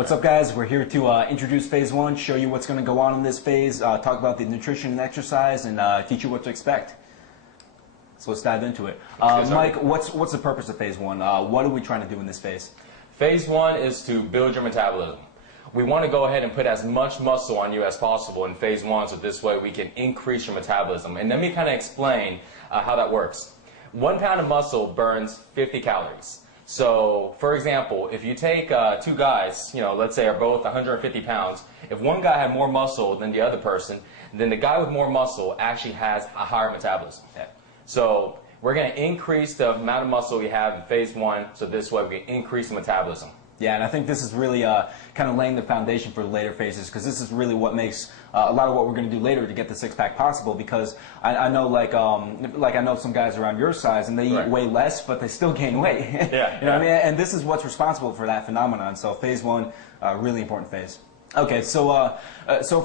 What's up, guys? We're here to introduce phase one, show you what's going to go on in this phase, talk about the nutrition and exercise, and teach you what to expect. So let's dive into it. Mike, what's the purpose of phase one? What are we trying to do in this phase? Phase one is to build your metabolism. We want to go ahead and put as much muscle on you as possible in phase one, so this way we can increase your metabolism. And let me kind of explain how that works. 1 pound of muscle burns 50 calories. So, for example, if you take two guys, let's say are both 150 pounds, if one guy had more muscle than the other person, then the guy with more muscle actually has a higher metabolism. So, we're going to increase the amount of muscle we have in phase one, so this way we can increase the metabolism. Yeah, and I think this is really kind of laying the foundation for the later phases, because this is really what makes a lot of what we're going to do later to get the six-pack possible. Because I know, like I know some guys around your size, and they eat way less, but they still gain weight. Yeah, you know what I mean? And this is what's responsible for that phenomenon. So phase one, really important phase. Okay, so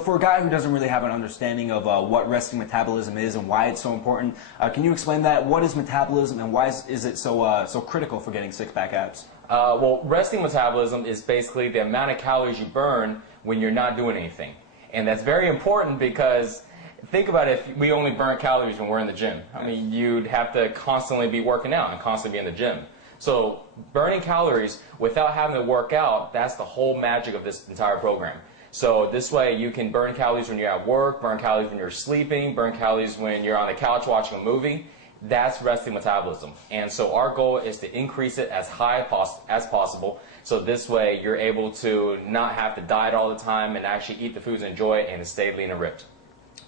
for a guy who doesn't really have an understanding of what resting metabolism is and why it's so important, can you explain that? What is metabolism, and why is it so critical for getting six-pack abs? Well, resting metabolism is basically the amount of calories you burn when you're not doing anything. And that's very important because think about it, if we only burn calories when we're in the gym. I mean, you'd have to constantly be working out and constantly be in the gym. So burning calories without having to work out, that's the whole magic of this entire program. So this way you can burn calories when you're at work, burn calories when you're sleeping, burn calories when you're on the couch watching a movie. That's resting metabolism. And so our goal is to increase it as high as possible. So this way you're able to not have to diet all the time and actually eat the foods and enjoy it and to stay lean and ripped.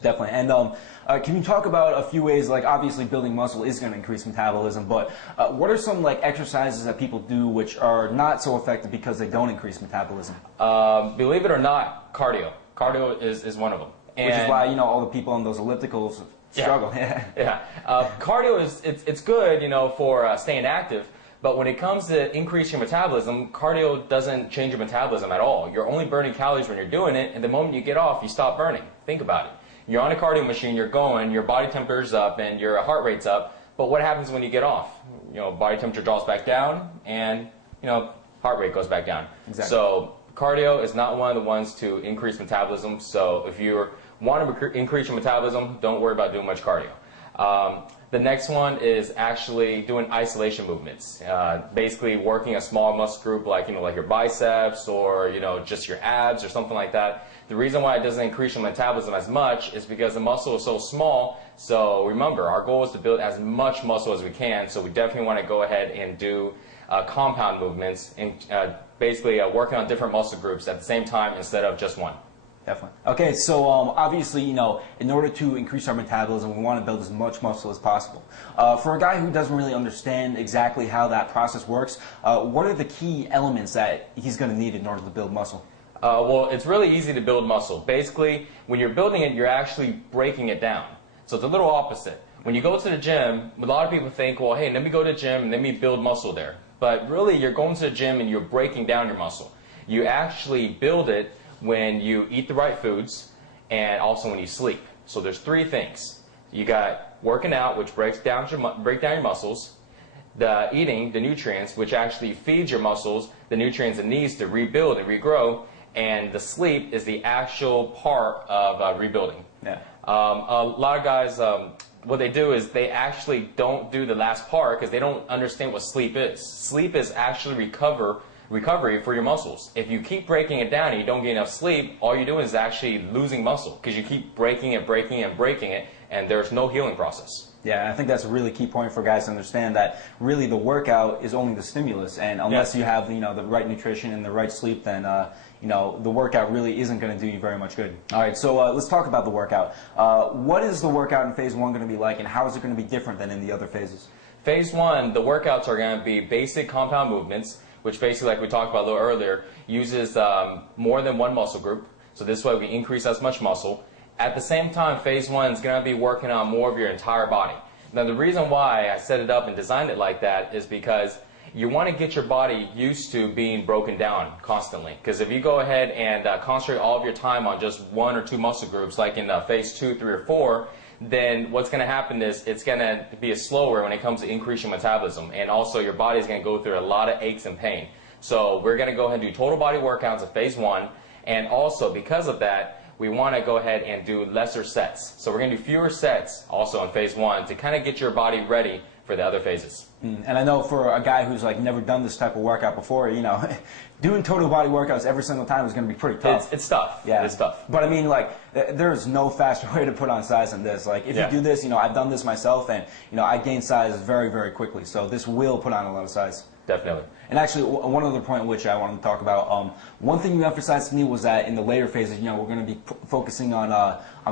Definitely. And can you talk about a few ways, like obviously building muscle is going to increase metabolism, but what are some like exercises that people do which are not so effective because they don't increase metabolism? Believe it or not, cardio. Cardio is one of them. Which is why, all the people on those ellipticals struggle. Yeah. Cardio it's good, for staying active. But when it comes to increasing your metabolism, cardio doesn't change your metabolism at all. You're only burning calories when you're doing it, and the moment you get off, you stop burning. Think about it. You're on a cardio machine, you're going, your body temperature's up, and your heart rate's up. But what happens when you get off? Body temperature drops back down, and heart rate goes back down. Exactly. So cardio is not one of the ones to increase metabolism. So if you want to increase your metabolism, don't worry about doing much cardio. The next one is actually doing isolation movements. Basically working a small muscle group like your biceps or just your abs or something like that. The reason why it doesn't increase your metabolism as much is because the muscle is so small. So remember, our goal is to build as much muscle as we can. So we definitely want to go ahead and do compound movements and basically working on different muscle groups at the same time instead of just one. Definitely. Okay, so obviously, in order to increase our metabolism, we want to build as much muscle as possible. For a guy who doesn't really understand exactly how that process works, what are the key elements that he's going to need in order to build muscle? Well, it's really easy to build muscle. Basically, when you're building it, you're actually breaking it down. So it's a little opposite. When you go to the gym, a lot of people think, well, hey, let me go to the gym and let me build muscle there. But really, you're going to the gym and you're breaking down your muscle. You actually build it when you eat the right foods and also when you sleep. So there's three things. You got working out, which breaks down your muscles, the eating, the nutrients, which actually feeds your muscles the nutrients it needs to rebuild and regrow, and the sleep is the actual part of rebuilding. Yeah. A lot of guys, what they do is they actually don't do the last part because they don't understand what sleep is. Sleep is actually recovery for your muscles. If you keep breaking it down and you don't get enough sleep, all you're doing is actually losing muscle because you keep breaking it, and there's no healing process. Yeah, I think that's a really key point for guys to understand that really the workout is only the stimulus, and unless you have the right nutrition and the right sleep, then the workout really isn't going to do you very much good. All right, so let's talk about the workout. What is the workout in phase one going to be like, and how is it going to be different than in the other phases? Phase one, the workouts are going to be basic compound movements, which basically, like we talked about a little earlier, uses more than one muscle group. So this way we increase as much muscle. At the same time, phase one is going to be working on more of your entire body. Now the reason why I set it up and designed it like that is because you want to get your body used to being broken down constantly. Because if you go ahead and concentrate all of your time on just one or two muscle groups, like in phase 2, 3, or 4, then what's going to happen is it's going to be slower when it comes to increasing metabolism. And also your body is going to go through a lot of aches and pain. So we're going to go ahead and do total body workouts in phase 1, and also because of that, we want to go ahead and do lesser sets. So we're going to do fewer sets also in phase 1 to kind of get your body ready for the other phases. And I know for a guy who's like never done this type of workout before, you know, doing total body workouts every single time is going to be pretty tough. It's tough. Yeah, it's tough. But I mean, like, there's no faster way to put on size than this. Like, if you do this, you know, I've done this myself, and you know, I gain size very, very quickly. So this will put on a lot of size. Definitely. And actually, one other point which I wanted to talk about, one thing you emphasized to me was that in the later phases, you know, we're going to be focusing on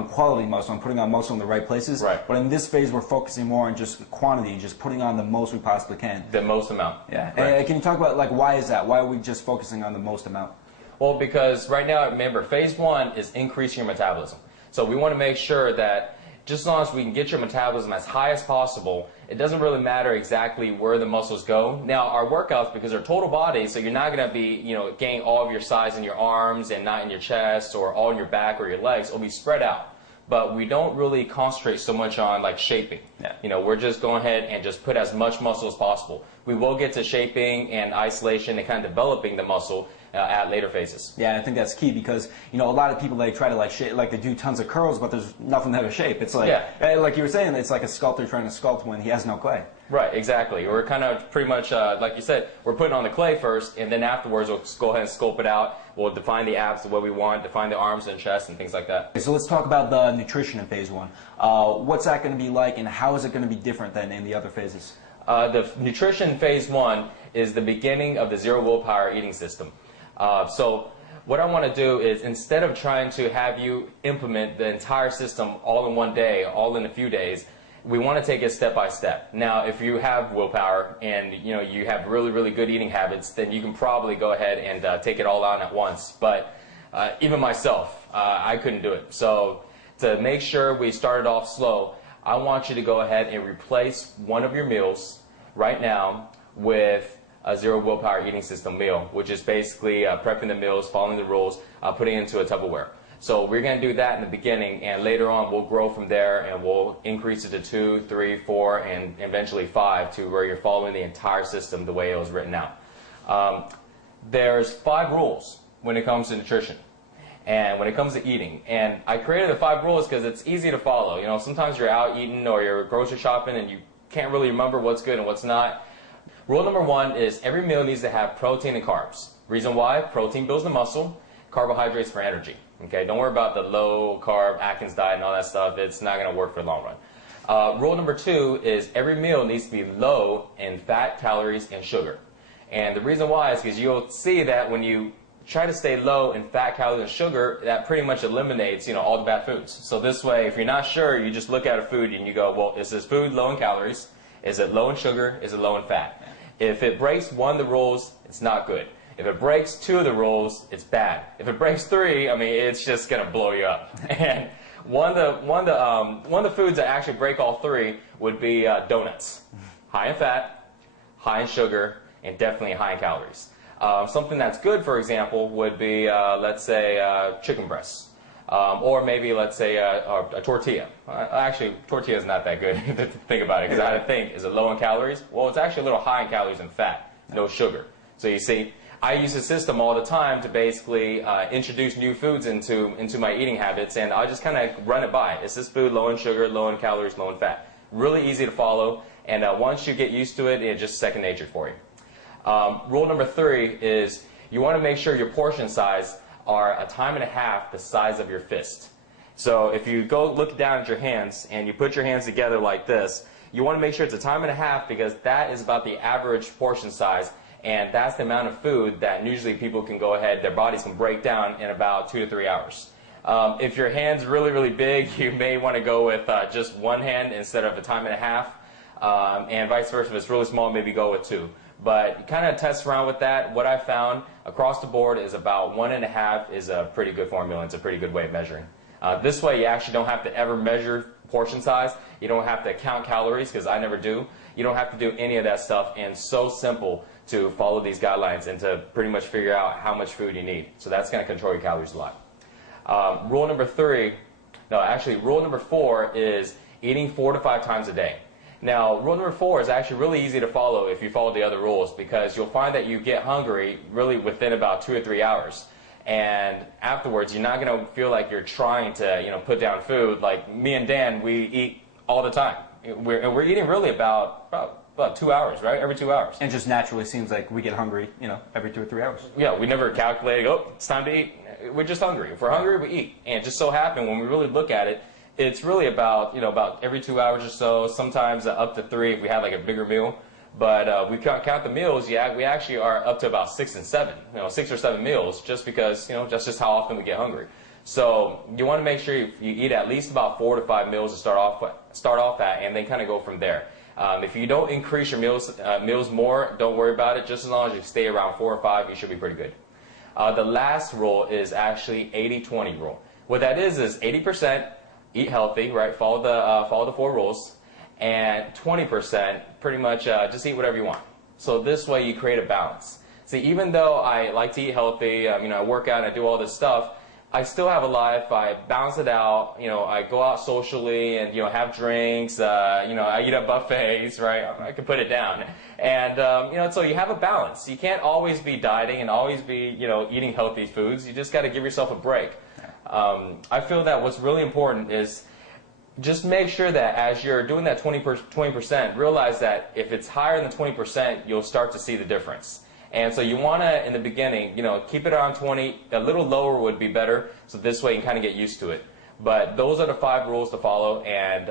quality muscle, on putting on muscle in the right places. Right. But in this phase, we're focusing more on just quantity, just putting on the most we possibly can. The most amount. Yeah. Right. And can you talk about, like, why is that? Why are we just focusing on the most amount? Well, because right now, remember, phase 1 is increasing your metabolism. So we want to make sure that just as long as we can get your metabolism as high as possible, it doesn't really matter exactly where the muscles go. Now, our workouts, because they're total body, so you're not going to be, you know, gaining all of your size in your arms and not in your chest or all in your back or your legs. It'll be spread out. But we don't really concentrate so much on, like, shaping. Yeah. You know, we're just going ahead and just put as much muscle as possible. We will get to shaping and isolation and kind of developing the muscle at later phases. Yeah, I think that's key because, you know, a lot of people, they try to, like, shape, like, they do tons of curls, but there's nothing there to shape. It's like, like you were saying, it's like a sculptor trying to sculpt when he has no clay. Right, exactly. We're kind of pretty much, like you said, we're putting on the clay first, and then afterwards we'll go ahead and sculpt it out. We'll define the abs the way we want, define the arms and chest and things like that. Okay, so let's talk about the nutrition in phase 1. What's that going to be like, and how is it going to be different than in the other phases? The nutrition in phase 1 is the beginning of the zero willpower eating system. So what I want to do is, instead of trying to have you implement the entire system all in one day, all in a few days, we want to take it step by step. Now, if you have willpower and you know you have really, really good eating habits, then you can probably go ahead and take it all on at once. But even myself, I couldn't do it. So to make sure we started off slow, I want you to go ahead and replace one of your meals right now with a zero willpower eating system meal, which is basically prepping the meals, following the rules, putting it into a Tupperware. So we're going to do that in the beginning, and later on we'll grow from there, and we'll increase it to 2, 3, 4, and eventually 5 to where you're following the entire system the way it was written out. There's 5 rules when it comes to nutrition and when it comes to eating. And I created the 5 rules because it's easy to follow. You know, sometimes you're out eating or you're grocery shopping and you can't really remember what's good and what's not. Rule number 1 is every meal needs to have protein and carbs. Reason why? Protein builds the muscle, carbohydrates for energy. Okay, don't worry about the low carb Atkins diet and all that stuff. It's not going to work for the long run. Rule number 2 is every meal needs to be low in fat, calories, and sugar. And the reason why is because you'll see that when you try to stay low in fat, calories, and sugar, that pretty much eliminates, you know, all the bad foods. So this way, if you're not sure, you just look at a food and you go, well, is this food low in calories? Is it low in sugar? Is it low in fat? If it breaks one of the rules, it's not good. If it breaks 2 of the rules, it's bad. If it breaks 3, I mean, it's just going to blow you up. And one of the foods that actually break all 3 would be donuts. High in fat, high in sugar, and definitely high in calories. Something that's good, for example, would be, let's say, chicken breasts. Or maybe, let's say, a tortilla. Actually, tortilla is not that good to think about it, because I think, is it low in calories? Well, it's actually a little high in calories and fat, no sugar. So you see, I use a system all the time to basically introduce new foods into my eating habits, and I just kind of run it by. Is this food low in sugar, low in calories, low in fat? Really easy to follow, and once you get used to it, it's just second nature for you. Rule number 3 is you want to make sure your portion size are 1.5 times the size of your fist. So if you go look down at your hands and you put your hands together like this, you want to make sure it's 1.5 times because that is about the average portion size, and that's the amount of food that usually people can go ahead, their bodies can break down in about 2 to 3 hours. If your hand's really, really big, you may want to go with just one hand instead of 1.5 times, and vice versa. If it's really small, maybe go with 2. But kind of test around with that. What I found across the board is about 1.5 is a pretty good formula. It's a pretty good way of measuring. This way, you actually don't have to ever measure portion size. You don't have to count calories, because I never do. You don't have to do any of that stuff, and it's so simple to follow these guidelines and to pretty much figure out how much food you need. So that's going to control your calories a lot. Rule number 4 is eating 4 to 5 times a day. Now, rule number 4 is actually really easy to follow if you follow the other rules, because you'll find that you get hungry really within about 2 or 3 hours. And afterwards, you're not going to feel like you're trying to, put down food. Like me and Dan, we eat all the time. We're eating really about 2 hours, right? Every 2 hours. And just naturally seems like we get hungry, every 2 or 3 hours. Yeah, we never calculate, oh, it's time to eat. We're just hungry. If we're hungry, we eat. And it just so happened, when we really look at it, it's really about, about every 2 hours or so, sometimes up to 3 if we have like a bigger meal. But we can't count the meals. Yeah, we actually are up to about 6 and 7, 6 or 7 meals, just because, that's just how often we get hungry. So you want to make sure you eat at least about 4 to 5 meals to start off at, and then kind of go from there. If you don't increase your meals more, don't worry about it. Just as long as you stay around 4 or 5, you should be pretty good. The last rule is actually 80-20 rule. What that is 80% eat healthy, right? Follow the 4 rules. And 20% pretty much just eat whatever you want. So this way you create a balance. See, even though I like to eat healthy, I work out and I do all this stuff, I still have a life. I balance it out. I go out socially and have drinks. I eat at buffets, right? I can put it down. And so you have a balance. You can't always be dieting and always be eating healthy foods. You just got to give yourself a break. I feel that what's really important is just make sure that as you're doing that 20%, realize that if it's higher than 20%, you'll start to see the difference. And so you want to, in the beginning, keep it around 20. A little lower would be better, so this way you can kind of get used to it. But those are the 5 rules to follow. And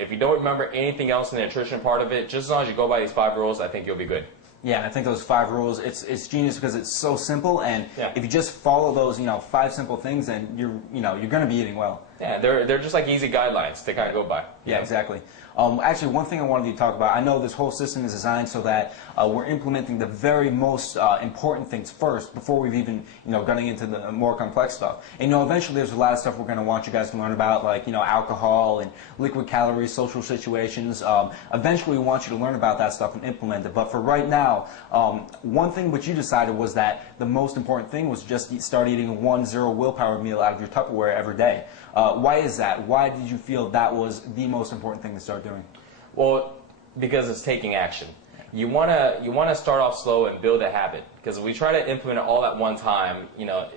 if you don't remember anything else in the nutrition part of it, just as long as you go by these 5 rules, I think you'll be good. Yeah, and I think those 5 rules, it's genius because it's so simple, and yeah. If you just follow those, 5 simple things, then you're going to be eating well. Yeah, they're just like easy guidelines to kind of go by. Yeah, exactly. Actually, one thing I wanted you to talk about, I know this whole system is designed so that we're implementing the very most important things first before we've even, getting into the more complex stuff. And, eventually there's a lot of stuff we're going to want you guys to learn about, like, alcohol and liquid calories, social situations. Eventually we want you to learn about that stuff and implement it. But for right now, one thing which you decided was that the most important thing was just start eating 1 0 willpower meal out of your Tupperware every day. Why is that? Why did you feel that was the most important thing to start doing? Well, because it's taking action. You wanna start off slow and build a habit. Because if we try to implement it all at one time,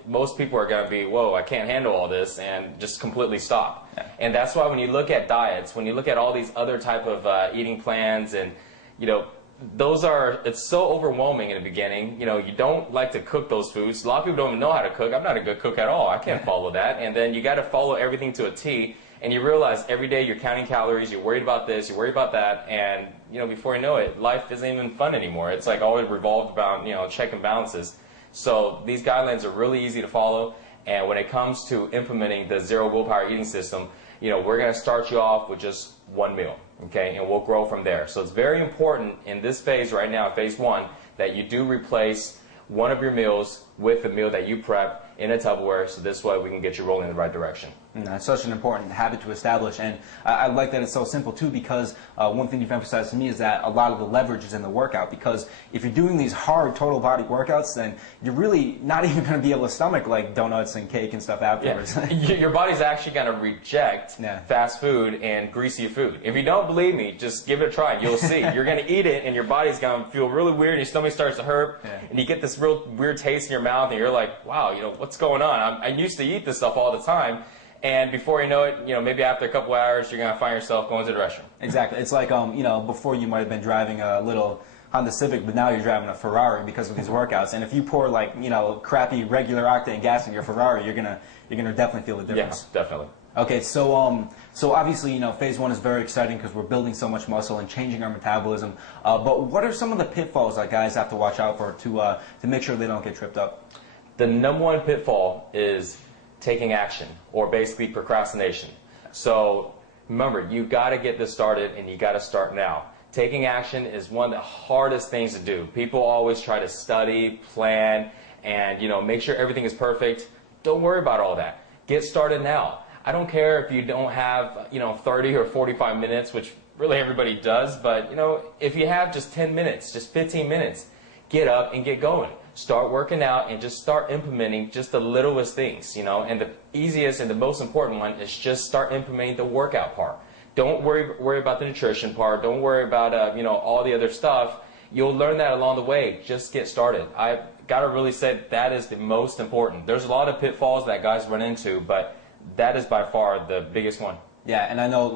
most people are gonna be, whoa, I can't handle all this, and just completely stop. Yeah. And that's why when you look at diets, when you look at all these other type of eating plans, and it's so overwhelming in the beginning. You don't like to cook those foods. A lot of people don't even know how to cook. I'm not a good cook at all. I can't follow that. And then you got to follow everything to a T. And you realize every day you're counting calories. You're worried about this. You're worried about that. And before you know it, life isn't even fun anymore. It's like always revolved around check and balances. So these guidelines are really easy to follow. And when it comes to implementing the 0 willpower eating system, we're going to start you off with just 1 meal. Okay, and we'll grow from there. So it's very important in this phase right now, phase 1, that you do replace one of your meals with the meal that you prep in a Tupperware, so this way we can get you rolling in the right direction. That's such an important habit to establish, and I like that it's so simple too, because one thing you've emphasized to me is that a lot of the leverage is in the workout, because if you're doing these hard total body workouts, then you're really not even going to be able to stomach like donuts and cake and stuff afterwards. Yeah. Your body's actually going to reject fast food and greasy food. If you don't believe me, just give it a try. You'll see. You're going to eat it, and your body's going to feel really weird, and your stomach starts to hurt, and you get this real weird taste in your mouth, and you're like, wow, what's going on? I used to eat this stuff all the time. And before you know it, maybe after a couple hours, you're going to find yourself going to the restroom. Exactly. It's like, before you might have been driving a little Honda Civic, but now you're driving a Ferrari because of these workouts. And if you pour crappy regular octane gas in your Ferrari, you're gonna definitely feel the difference. Yeah, definitely. Okay, so obviously, phase 1 is very exciting because we're building so much muscle and changing our metabolism. But what are some of the pitfalls that guys have to watch out for to make sure they don't get tripped up? The number 1 pitfall is taking action, or basically procrastination. So remember, you got to get this started, and you got to start now. Taking action is one of the hardest things to do. People always try to study, plan, and make sure everything is perfect. Don't worry about all that. Get started now. I don't care if you don't have 30 or 45 minutes, which really everybody does, but if you have just 10 minutes, just 15 minutes, get up and get going. Start working out and just start implementing just the littlest things, and the easiest and the most important one is just start implementing the workout part. Don't worry about the nutrition part. Don't worry about all the other stuff. You'll learn that along the way. Just get started. I gotta really say that is the most important. There's a lot of pitfalls that guys run into, but that is by far the biggest one. Yeah, and I know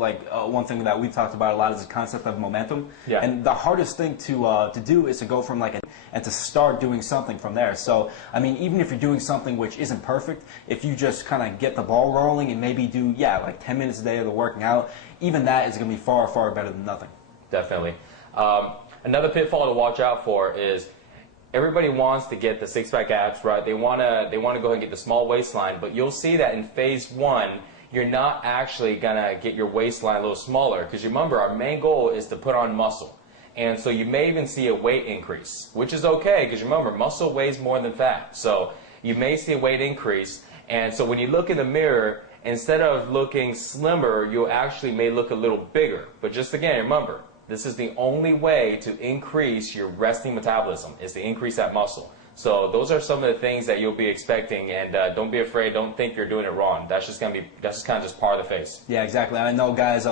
one thing that we've talked about a lot is the concept of momentum. Yeah. And the hardest thing to do is to go from and to start doing something from there. So I mean, even if you're doing something which isn't perfect, if you just kind of get the ball rolling and maybe do 10 minutes a day of the working out, even that is going to be far, far better than nothing. Definitely. Another pitfall to watch out for is everybody wants to get the six-pack abs, right? They wanna go ahead and get the small waistline, but you'll see that in phase 1. You're not actually gonna get your waistline a little smaller, because remember, our main goal is to put on muscle. And so you may even see a weight increase, which is okay, because remember, muscle weighs more than fat. So you may see a weight increase, and so when you look in the mirror, instead of looking slimmer, you actually may look a little bigger. But just again, remember, this is the only way to increase your resting metabolism, is to increase that muscle. So those are some of the things that you'll be expecting, and don't be afraid. Don't think you're doing it wrong. That's just kind of just part of the phase. Yeah, exactly. And I know guys,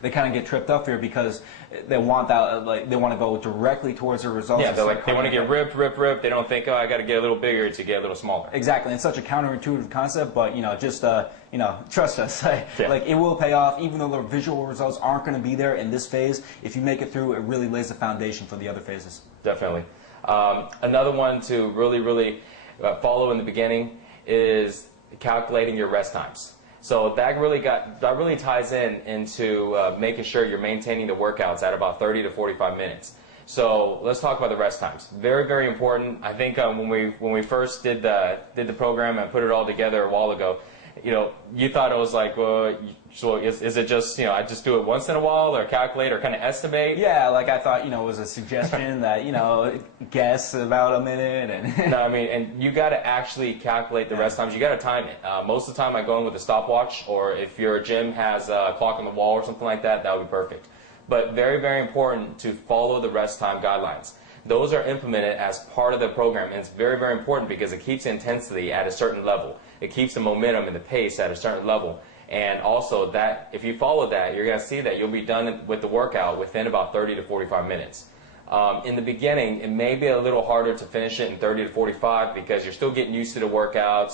they kind of get tripped up here because they want that, they want to go directly towards the results. Yeah, they want to get ripped. They don't think, oh, I got to get a little bigger to get a little smaller. Exactly. It's such a counterintuitive concept, but just trust us. Yeah. It will pay off, even though the visual results aren't going to be there in this phase. If you make it through, it really lays the foundation for the other phases. Definitely. Another one to really follow in the beginning is calculating your rest times. So that really ties into making sure you're maintaining the workouts at about 30 to 45 minutes. So let's talk about the rest times. Very, very important. I think when we first did the program and put it all together a while ago, you thought it was like, well, so is it just, I just do it once in a while, or calculate, or kind of estimate? Yeah, I thought, it was a suggestion that, guess about a minute. And No, I mean, and you got to actually calculate the rest times. You got to time it. Most of the time I go in with a stopwatch, or if your gym has a clock on the wall or something like that, that would be perfect. But very, very important to follow the rest time guidelines. Those are implemented as part of the program, and it's very, very important because it keeps the intensity at a certain level. It keeps the momentum and the pace at a certain level. And also that if you follow that, you're going to see that you'll be done with the workout within about 30 to 45 minutes. In the beginning, it may be a little harder to finish it in 30 to 45 because you're still getting used to the workout.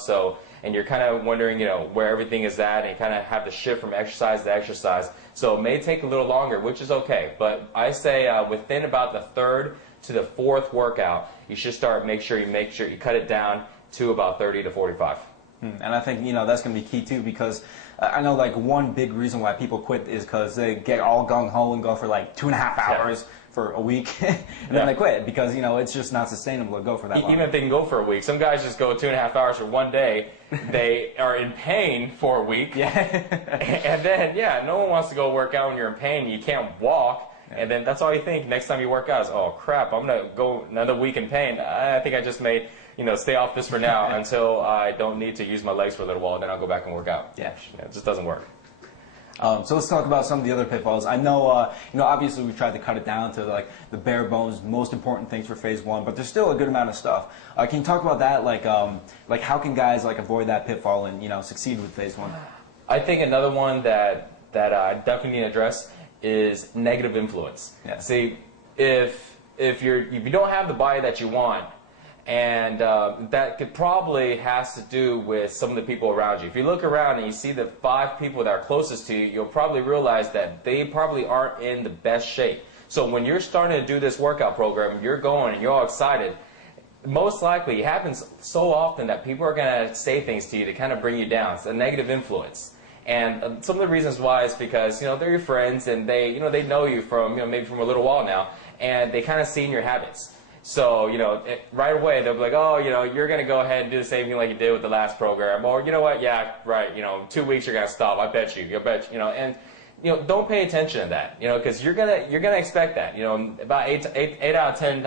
And you're kind of wondering, where everything is at, and you kind of have to shift from exercise to exercise. So it may take a little longer, which is okay. But I say within about the third to the fourth workout, you should make sure you cut it down to about 30 to 45. And I think, that's going to be key too, because I know one big reason why people quit is because they get all gung-ho and go for 2.5 hours for a week, and then they quit because, it's just not sustainable to go for that long. Even if they can go for a week. Some guys just go 2.5 hours for one day. They are in pain for a week. Yeah. And then, no one wants to go work out when you're in pain and you can't walk. And then that's all you think next time you work out is, oh crap, I'm going to go another week in pain. I think I just may, stay off this for now until I don't need to use my legs for a little while, and then I'll go back and work out. Yeah. It just doesn't work. So let's talk about some of the other pitfalls. I know, obviously we've tried to cut it down to the bare bones, most important things for phase 1, but there's still a good amount of stuff. Can you talk about that? How can guys avoid that pitfall and succeed with phase 1? I think another one that I definitely need to address is negative influence. Yeah. See, if you don't have the body that you want, and that could probably has to do with some of the people around you. If you look around and you see the 5 people that are closest to you, you'll probably realize that they probably aren't in the best shape. So when you're starting to do this workout program, you're going and you're all excited, most likely it happens so often that people are going to say things to you to kind of bring you down. It's a negative influence. And some of the reasons why is because, they're your friends, and they know you from, maybe from a little while now, and they kind of see in your habits. So, right away they'll be like, oh, you're going to go ahead and do the same thing like you did with the last program. Or, you know what, yeah, right, 2 weeks you're going to stop, I bet you, and, don't pay attention to that, because you're going to expect that. About 8 out of 10,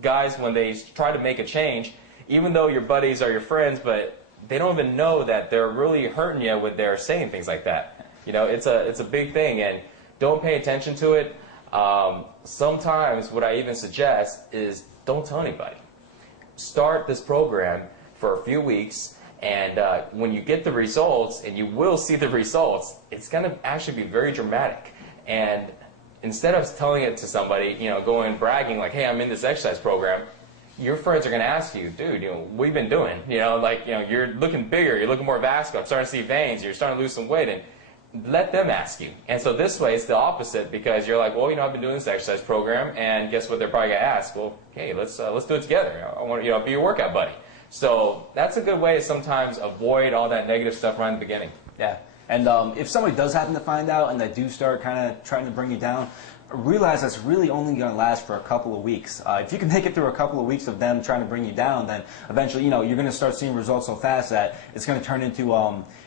guys, when they try to make a change, even though your buddies are your friends, but they don't even know that they're really hurting you when they're saying things like that. It's a big thing, and don't pay attention to it. Sometimes what I even suggest is don't tell anybody. Start this program for a few weeks And when you get the results, and you will see the results, it's going to actually be very dramatic. And instead of telling it to somebody, going bragging like, hey, I'm in this exercise program, your friends are going to ask you, dude, what have you been doing? You're looking bigger, you're looking more vascular, I'm starting to see veins, you're starting to lose some weight, and let them ask you. And so this way it's the opposite, because you're like, well, I've been doing this exercise program, and guess what they're probably going to ask? Well, okay, let's do it together. I want to be your workout buddy. So that's a good way to sometimes avoid all that negative stuff right in the beginning. Yeah. And if somebody does happen to find out and they do start kind of trying to bring you down, realize that's really only going to last for a couple of weeks. If you can make it through a couple of weeks of them trying to bring you down, then eventually, you're going to start seeing results so fast that it's going to turn into,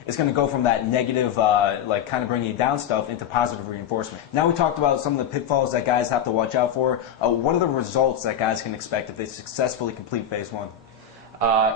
it's going to go from that negative, like kind of bringing you down stuff into positive reinforcement. Now we talked about some of the pitfalls that guys have to watch out for. What are the results that guys can expect if they successfully complete phase 1?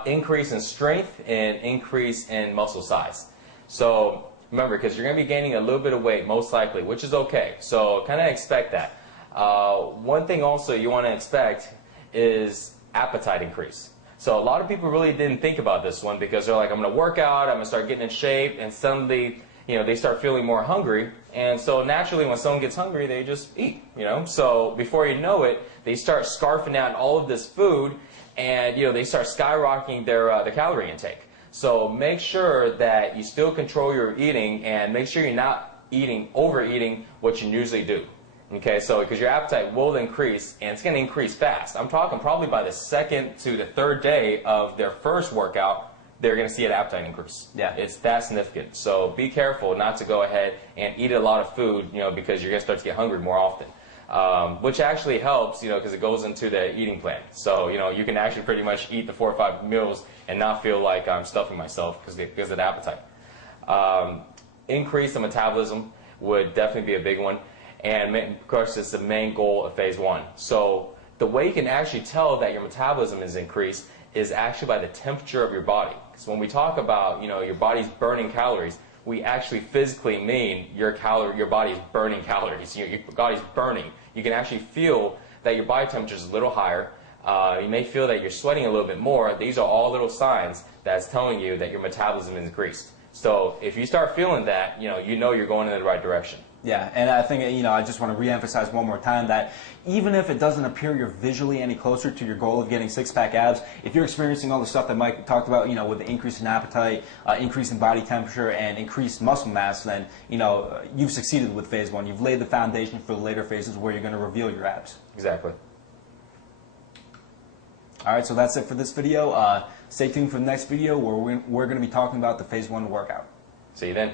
Increase in strength and increase in muscle size. So remember, because you're going to be gaining a little bit of weight, most likely, which is okay. So kind of expect that. One thing also you want to expect is appetite increase. So a lot of people really didn't think about this one, because they're like, I'm going to work out, I'm going to start getting in shape, and suddenly, they start feeling more hungry. And so naturally, when someone gets hungry, they just eat, So before you know it, they start scarfing out all of this food, and they start skyrocketing their calorie intake. So make sure that you still control your eating, and make sure you're not overeating what you usually do. Okay, so because your appetite will increase, and it's going to increase fast. I'm talking probably by the second to the third day of their first workout, they're going to see an appetite increase. Yeah. It's that significant. So be careful not to go ahead and eat a lot of food, because you're going to start to get hungry more often. Which actually helps, because it goes into the eating plan. So, you can actually pretty much eat the 4 or 5 meals and not feel like I'm stuffing myself because of the appetite. Increase the metabolism would definitely be a big one. And of course, it's the main goal of phase 1. So the way you can actually tell that your metabolism is increased is actually by the temperature of your body. So when we talk about, your body's burning calories, we actually physically mean your body's burning calories. Your body's burning. You can actually feel that your body temperature is a little higher. You may feel that you're sweating a little bit more. These are all little signs that's telling you that your metabolism is increased. So if you start feeling that, you're going in the right direction. Yeah, and I think, I just want to reemphasize one more time that even if it doesn't appear you're visually any closer to your goal of getting six-pack abs, if you're experiencing all the stuff that Mike talked about, with the increase in appetite, increase in body temperature, and increased muscle mass, then, you've succeeded with phase 1. You've laid the foundation for the later phases where you're going to reveal your abs. Exactly. All right, so that's it for this video. Stay tuned for the next video where we're going to be talking about the phase 1 workout. See you then.